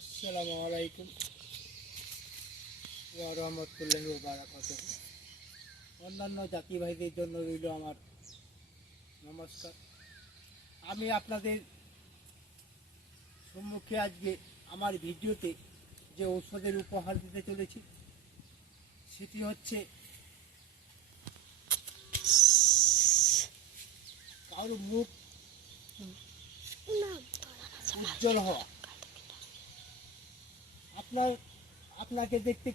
আসসালামু আলাইকুম ওয়া রাহমাতুল্লাহি ওয়া বারাকাতুহু। অন্যান্য জাতি ভাইদের জন্য রইল আমার নমস্কার। আমি আপনাদের সম্মুখে আজকে আমার ভিডিওতে যে ঔষধের উপহার দিতে চলেছি সেটি হচ্ছে কারো মুখ উজ্জ্বল হওয়া। আপনাকে দেখতে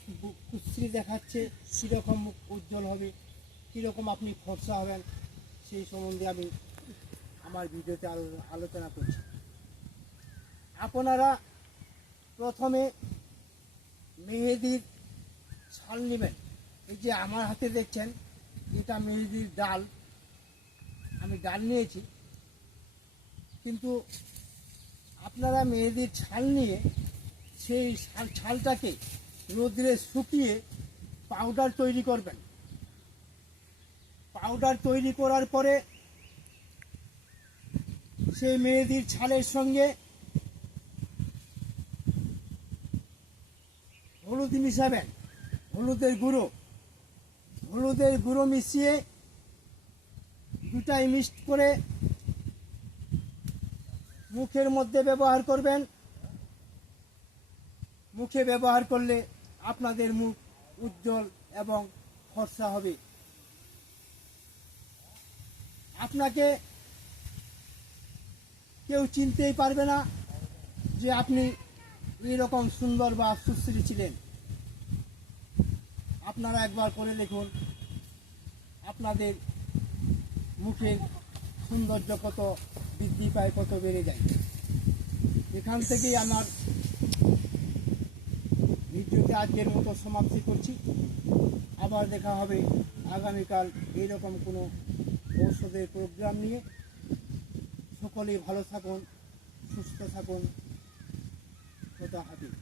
কুশ্রী দেখাচ্ছে, কীরকম মুখ উজ্জ্বল হবে, কীরকম আপনি ফর্সা হবেন, সেই সম্বন্ধে আমি আমার ভিডিওতে আলোচনা করছি। আপনারা প্রথমে মেহেদির ছাল নেবেন। এই যে আমার হাতে দেখছেন এটা মেহেদির ডাল, আমি ডাল নিয়েছি, কিন্তু আপনারা মেহেদির ছাল নিয়ে সেই ছালটাকে রোদ্রে শুকিয়ে পাউডার তৈরি করবেন। পাউডার তৈরি করার পরে সেই মেহেদির ছালের সঙ্গে হলুদ মিশাবেন, হলুদের গুঁড়ো মিশিয়ে দুটাই মিক্সড করে মুখের মধ্যে ব্যবহার করবেন। মুখে ব্যবহার করলে আপনাদের মুখ উজ্জ্বল এবং ফর্সা হবে। আপনাকে কেউ চিনতেই পারবে না যে আপনি এরকম সুন্দর বা সুশ্রী ছিলেন। আপনারা একবার করে দেখুন, আপনাদের মুখের সৌন্দর্য কত বৃদ্ধি পায়, কত বেড়ে যায়। এখান থেকেই আমার ভিডিওতে আজকের মতো সমাপ্তি করছি। আবার দেখা হবে আগামীকাল এইরকম কোনো ঔষধের প্রোগ্রাম নিয়ে। সকলেই ভালো থাকুন, সুস্থ থাকুন। খোদা হাফেজ।